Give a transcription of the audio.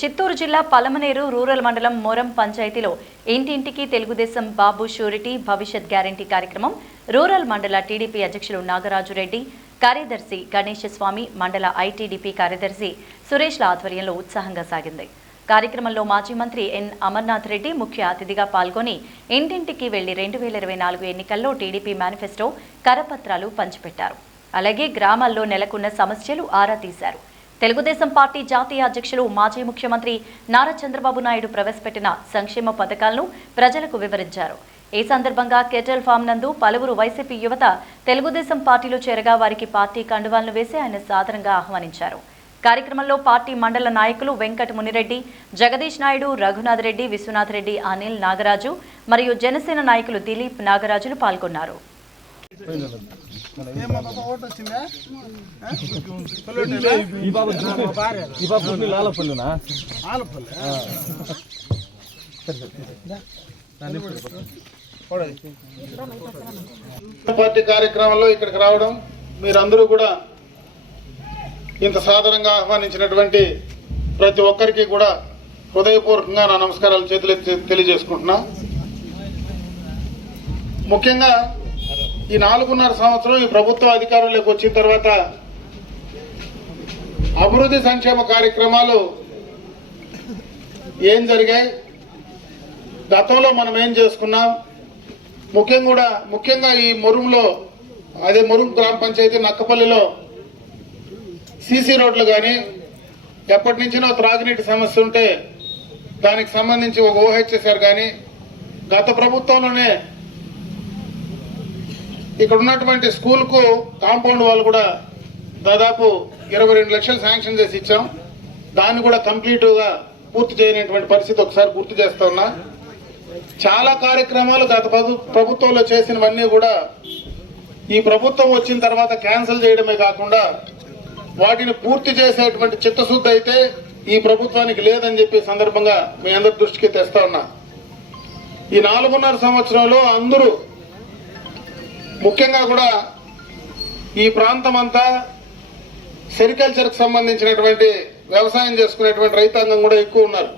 చిత్తూరు జిల్లా పలమనేరు రూరల్ మండలం మోరం పంచాయతీలో ఇంటింటికి తెలుగుదేశం బాబు షూరిటీ భవిష్యత్ గ్యారంటీ కార్యక్రమం రూరల్ మండల టీడీపీ అధ్యక్షులు నాగరాజు రెడ్డి, కార్యదర్శి గణేశస్వామి, మండల ఐటీడీపీ కార్యదర్శి సురేష్ల ఆధ్వర్యంలో ఉత్సాహంగా సాగింది. కార్యక్రమంలో మాజీ మంత్రి ఎన్ అమర్నాథ్ రెడ్డి ముఖ్య అతిథిగా పాల్గొని ఇంటింటికి వెళ్లి 2024 ఎన్నికల్లో టీడీపీ మేనిఫెస్టో కరపత్రాలు పంచిపెట్టారు. అలాగే గ్రామాల్లో నెలకొన్న సమస్యలు ఆరా తీశారు. తెలుగుదేశం పార్టీ జాతీయ అధ్యక్షులు మాజీ ముఖ్యమంత్రి నారా చంద్రబాబు నాయుడు ప్రవేశపెట్టిన సంక్షేమ పథకాలను ప్రజలకు వివరించారు. ఈ సందర్భంగా కెటల్ ఫామ్ నందు పలువురు వైసీపీ యువత తెలుగుదేశం పార్టీలో చేరగా వారికి పార్టీ కండువాలను వేసి ఆయన సాదరంగా ఆహ్వానించారు. కార్యక్రమంలో పార్టీ మండల నాయకులు వెంకట మునిరెడ్డి, జగదీష్ నాయుడు, రఘునాథ్ రెడ్డి, విశ్వనాథ్ రెడ్డి, అనిల్ నాగరాజు మరియు జనసేన నాయకులు దిలీప్ నాగరాజులు పాల్గొన్నారు. పార్టీ కార్యక్రమంలో ఇక్కడికి రావడం, మీరందరూ కూడా ఇంత సాధారణంగా ఆహ్వానించినటువంటి ప్రతి ఒక్కరికి కూడా హృదయపూర్వకంగా నా నమస్కారాలు చేతులెత్తి తెలియజేసుకుంటున్నా. ముఖ్యంగా ఈ 4.5 సంవత్సరం ఈ ప్రభుత్వ అధికారంలోకి వచ్చిన తర్వాత అభివృద్ధి సంక్షేమ కార్యక్రమాలు ఏం జరిగాయి, గతంలో మనం ఏం చేసుకున్నాం, ముఖ్యంగా ఈ మొరుంలో మొరుం గ్రామ పంచాయతీ నక్కపల్లిలో సీసీ రోడ్లు కానీ ఎప్పటి నుంచినో త్రాగునీటి సమస్య ఉంటే దానికి సంబంధించి ఒక ఓహెచ్ఎస్ఆర్ కానీ గత ప్రభుత్వంలోనే ఇక్కడ ఉన్నటువంటి స్కూల్కు కాంపౌండ్ వాళ్ళు కూడా దాదాపు 22 లక్షలు శాంక్షన్ చేసి ఇచ్చాం. దాన్ని కూడా కంప్లీట్గా పూర్తి చేయనటువంటి పరిస్థితి ఒకసారి గుర్తు చేస్తా ఉన్నా. చాలా కార్యక్రమాలు గత ప్రభుత్వంలో చేసినవన్నీ కూడా ఈ ప్రభుత్వం వచ్చిన తర్వాత క్యాన్సిల్ చేయడమే కాకుండా వాటిని పూర్తి చేసేటువంటి చిత్తశుద్ధి అయితే ఈ ప్రభుత్వానికి లేదని చెప్పి సందర్భంగా మీ అందరి దృష్టికి తెస్తా ఉన్నా. ఈ 4.5 సంవత్సరంలో అందరూ ముఖ్యంగా కూడా ఈ ప్రాంతం అంతా సెరికల్చర్కి సంబంధించినటువంటి వ్యవసాయం చేసుకునేటువంటి రైతాంగం కూడా ఎక్కువ ఉన్నారు.